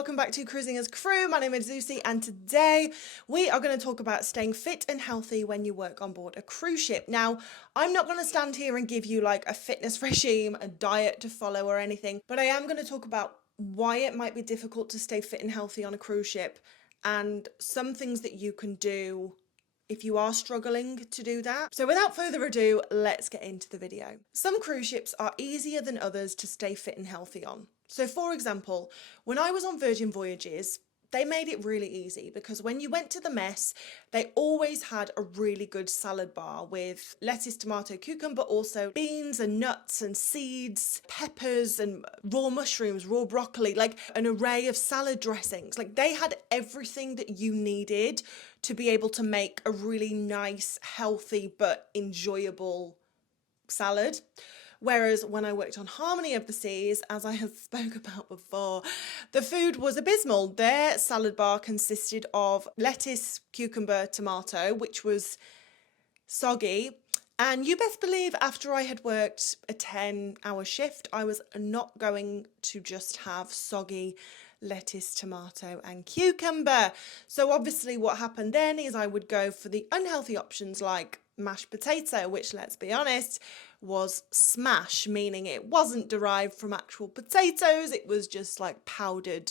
welcome back to Cruising as Crew. My name is Lucy and today we are going to talk about staying fit and healthy when you work on board a cruise ship. Now, I'm not going to stand here and give you like a fitness regime, a diet to follow or anything, but I am going to talk about why it might be difficult to stay fit and healthy on a cruise ship and some things that you can do if you are struggling to do that. So without further ado, let's get into the video. Some cruise ships are easier than others to stay fit and healthy on. So for example, when I was on Virgin Voyages, they made it really easy because when you went to the mess, they always had a really good salad bar with lettuce, tomato, cucumber, but also beans and nuts and seeds, peppers and raw mushrooms, raw broccoli, like an array of salad dressings. Like they had everything that you needed to be able to make a really nice, healthy, but enjoyable salad. Whereas when I worked on Harmony of the Seas, as I have spoke about before, the food was abysmal. Their salad bar consisted of lettuce, cucumber, tomato, which was soggy. And you best believe after I had worked a 10-hour shift, I was not going to just have soggy lettuce, tomato and cucumber. So obviously what happened then is I would go for the unhealthy options like mashed potato, which, let's be honest, was smash, meaning it wasn't derived from actual potatoes, it was just like powdered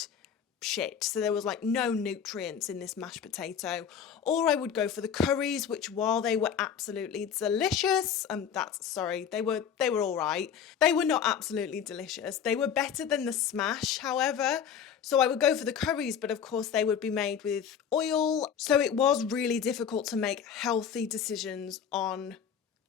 shit. So there was like no nutrients in this mashed potato. Or I would go for the curries, which while they were absolutely delicious, they were all right. They were not absolutely delicious. They were better than the smash, however. So I would go for the curries, but of course they would be made with oil. So it was really difficult to make healthy decisions on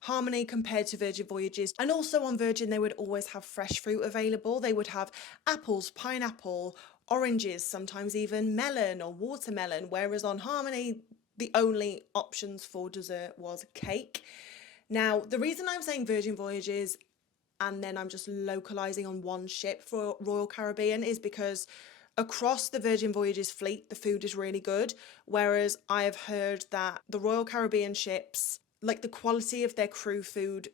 Harmony compared to Virgin Voyages. And also on Virgin, they would always have fresh fruit available. They would have apples, pineapple, oranges, sometimes even melon or watermelon. Whereas on Harmony, the only options for dessert was cake. Now, the reason I'm saying Virgin Voyages and then I'm just localizing on one ship for Royal Caribbean is because across the Virgin Voyages fleet, the food is really good. Whereas I have heard that the Royal Caribbean ships, like the quality of their crew food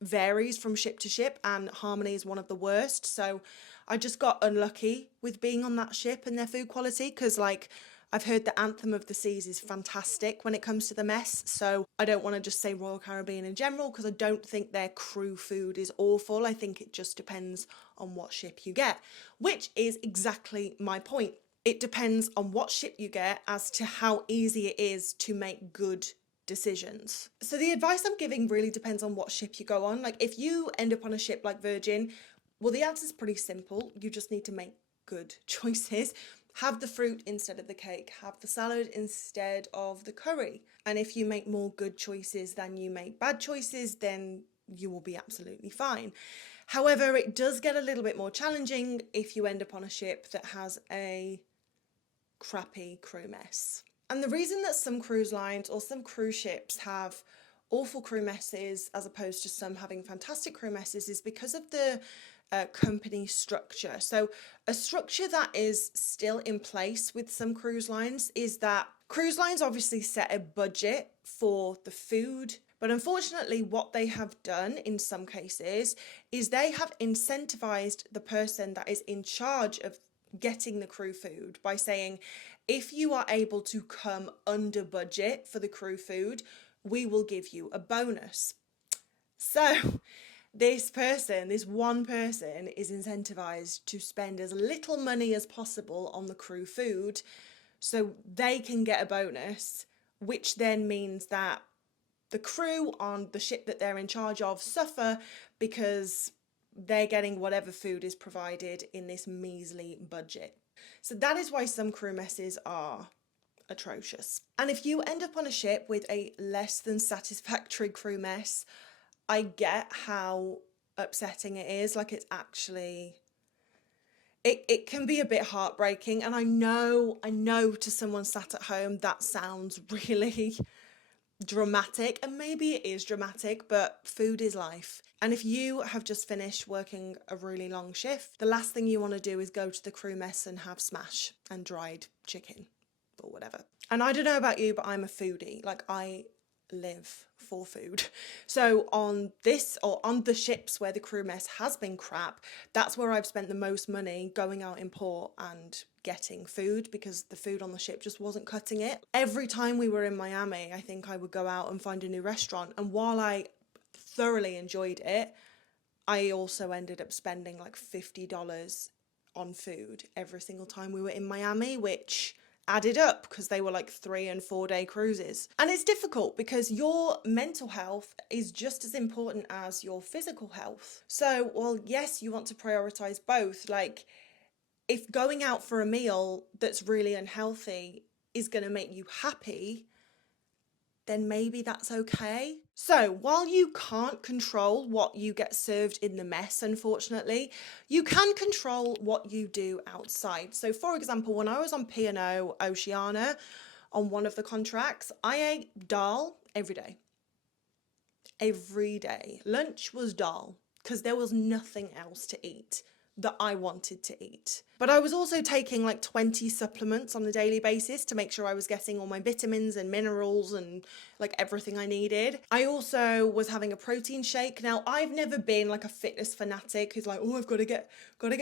varies from ship to ship, and Harmony is one of the worst. So I just got unlucky with being on that ship and their food quality, because like I've heard the Anthem of the Seas is fantastic when it comes to the mess. So I don't want to just say Royal Caribbean in general, because I don't think their crew food is awful. I think it just depends on what ship you get, which is exactly my point. It depends on what ship you get as to how easy it is to make good decisions. So the advice I'm giving really depends on what ship you go on. Like if you end up on a ship like Virgin, well, the answer is pretty simple. You just need to make good choices. Have the fruit instead of the cake. Have the salad instead of the curry. And if you make more good choices than you make bad choices, then you will be absolutely fine. However, it does get a little bit more challenging if you end up on a ship that has a crappy crew mess. And the reason that some cruise lines or some cruise ships have awful crew messes as opposed to some having fantastic crew messes is because of the company structure. So a structure that is still in place with some cruise lines is that cruise lines obviously set a budget for the food, but unfortunately what they have done in some cases is they have incentivized the person that is in charge of getting the crew food by saying, if you are able to come under budget for the crew food, we will give you a bonus. So this one person is incentivized to spend as little money as possible on the crew food so they can get a bonus, which then means that the crew on the ship that they're in charge of suffer because they're getting whatever food is provided in this measly budget. So that is why some crew messes are atrocious. And if you end up on a ship with a less than satisfactory crew mess, I get how upsetting it is. Like it's actually, it can be a bit heartbreaking. And I know to someone sat at home that sounds really dramatic, and maybe it is dramatic, but food is life. And if you have just finished working a really long shift, the last thing you want to do is go to the crew mess and have smash and dried chicken or whatever. And I don't know about you, but I'm a foodie. Like I live for food. So on this, or on the ships where the crew mess has been crap, that's where I've spent the most money going out in port and getting food, because the food on the ship just wasn't cutting it. Every time we were in Miami, I think I would go out and find a new restaurant, and while I thoroughly enjoyed it, I also ended up spending like $50 on food every single time we were in Miami, which added up because they were like 3 and 4 day cruises. And it's difficult because your mental health is just as important as your physical health. So, well, yes, you want to prioritize both. Like, if going out for a meal that's really unhealthy is going to make you happy, then maybe that's okay. So while you can't control what you get served in the mess, unfortunately, you can control what you do outside. So for example, when I was on P&O Oceania on one of the contracts, I ate dal every day. Every day. Lunch was dal because there was nothing else to eat that I wanted to eat. But I was also taking like 20 supplements on a daily basis to make sure I was getting all my vitamins and minerals and like everything I needed. I also was having a protein shake. Now, I've never been like a fitness fanatic who's like, oh, I've got to get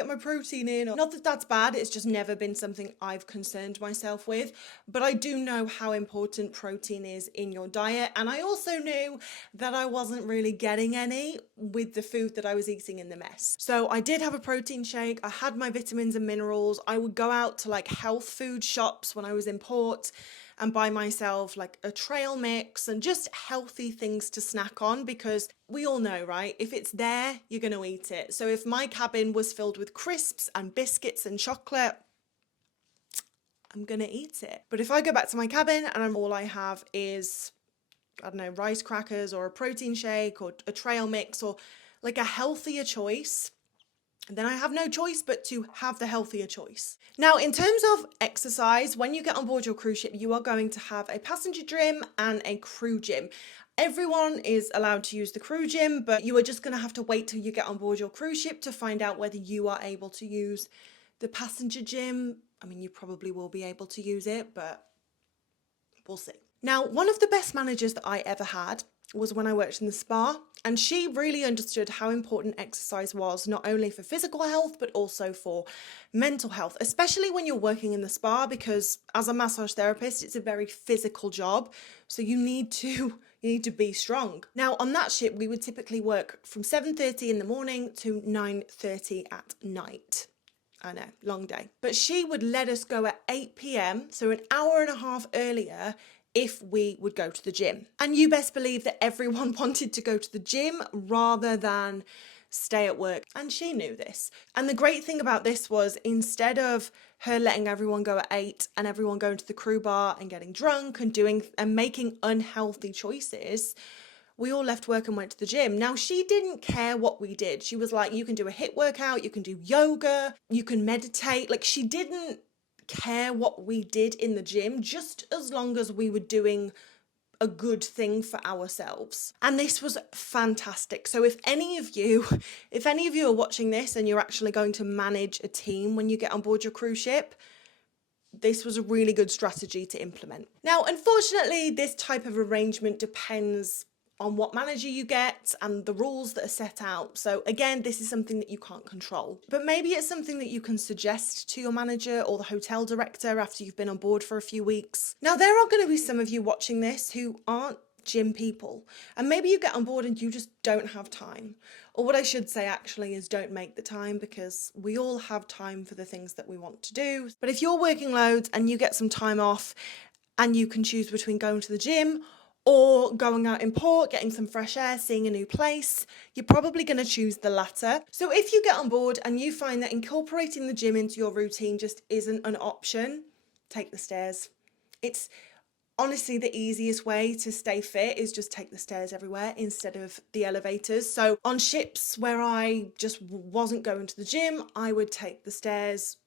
my protein in. Not that that's bad, it's just never been something I've concerned myself with. But I do know how important protein is in your diet. And I also knew that I wasn't really getting any with the food that I was eating in the mess. So I did have a protein shake. I had my vitamins and minerals. I would go out to like health food shops when I was in port and buy myself like a trail mix and just healthy things to snack on, because we all know, right? If it's there, you're going to eat it. So if my cabin was filled with crisps and biscuits and chocolate, I'm going to eat it. But if I go back to my cabin and all I have is, I don't know, rice crackers or a protein shake or a trail mix or like a healthier choice, then I have no choice but to have the healthier choice. Now, in terms of exercise, when you get on board your cruise ship, you are going to have a passenger gym and a crew gym. Everyone is allowed to use the crew gym, but you are just going to have to wait till you get on board your cruise ship to find out whether you are able to use the passenger gym. I mean, you probably will be able to use it, but we'll see. Now, one of the best managers that I ever had was when I worked in the spa, and she really understood how important exercise was, not only for physical health but also for mental health, especially when you're working in the spa, because as a massage therapist it's a very physical job, so you need to be strong. Now on that ship we would typically work from 7:30 in the morning to 9:30 at night. I know, long day. But she would let us go at 8 p.m, so an hour and a half earlier, if we would go to the gym. And you best believe that everyone wanted to go to the gym rather than stay at work. And she knew this. And the great thing about this was, instead of her letting everyone go at 8 and everyone going to the crew bar and getting drunk and making unhealthy choices, we all left work and went to the gym. Now, she didn't care what we did. She was like, you can do a HIIT workout, you can do yoga, you can meditate. Like, she didn't care what we did in the gym, just as long as we were doing a good thing for ourselves. And this was fantastic. So if any of you are watching this and you're actually going to manage a team when you get on board your cruise ship, this was a really good strategy to implement. Now, unfortunately, this type of arrangement depends on what manager you get and the rules that are set out. So again, this is something that you can't control. But maybe it's something that you can suggest to your manager or the hotel director after you've been on board for a few weeks. Now, there are going to be some of you watching this who aren't gym people, and maybe you get on board and you just don't have time. Or what I should say actually is, don't make the time, because we all have time for the things that we want to do. But if you're working loads and you get some time off and you can choose between going to the gym or going out in port, getting some fresh air, seeing a new place, you're probably going to choose the latter. So if you get on board and you find that incorporating the gym into your routine just isn't an option, take the stairs. It's honestly the easiest way to stay fit, is just take the stairs everywhere instead of the elevators. So on ships where I just wasn't going to the gym, I would take the stairs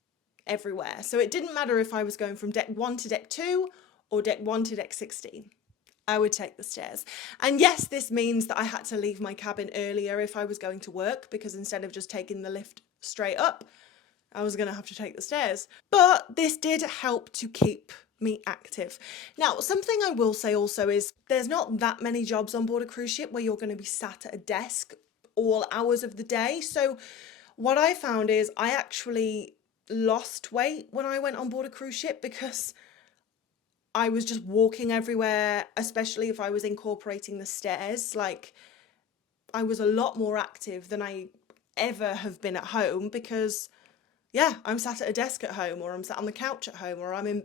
everywhere. So it didn't matter if I was going from deck 1 to deck 2 or deck 1 to deck 16. I would take the stairs. And yes, this means that I had to leave my cabin earlier if I was going to work, because instead of just taking the lift straight up, I was going to have to take the stairs. But this did help to keep me active. Now, something I will say also is there's not that many jobs on board a cruise ship where you're going to be sat at a desk all hours of the day. So what I found is I actually lost weight when I went on board a cruise ship because I was just walking everywhere, especially if I was incorporating the stairs. Like, I was a lot more active than I ever have been at home because, yeah, I'm sat at a desk at home, or I'm sat on the couch at home, or I'm in,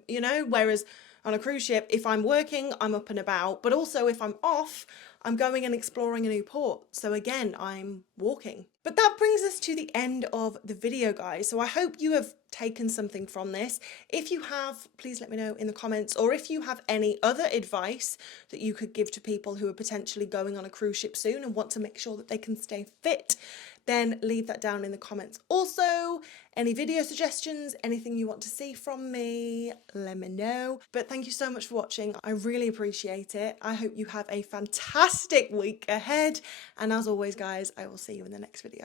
whereas on a cruise ship, if I'm working, I'm up and about, but also if I'm off, I'm going and exploring a new port. So again, I'm walking. But that brings us to the end of the video, guys. So I hope you have taken something from this. If you have, please let me know in the comments, or if you have any other advice that you could give to people who are potentially going on a cruise ship soon and want to make sure that they can stay fit, then leave that down in the comments. Also, any video suggestions, anything you want to see from me, let me know. But thank you so much for watching. I really appreciate it. I hope you have a fantastic week ahead. And as always, guys, I will see you in the next video.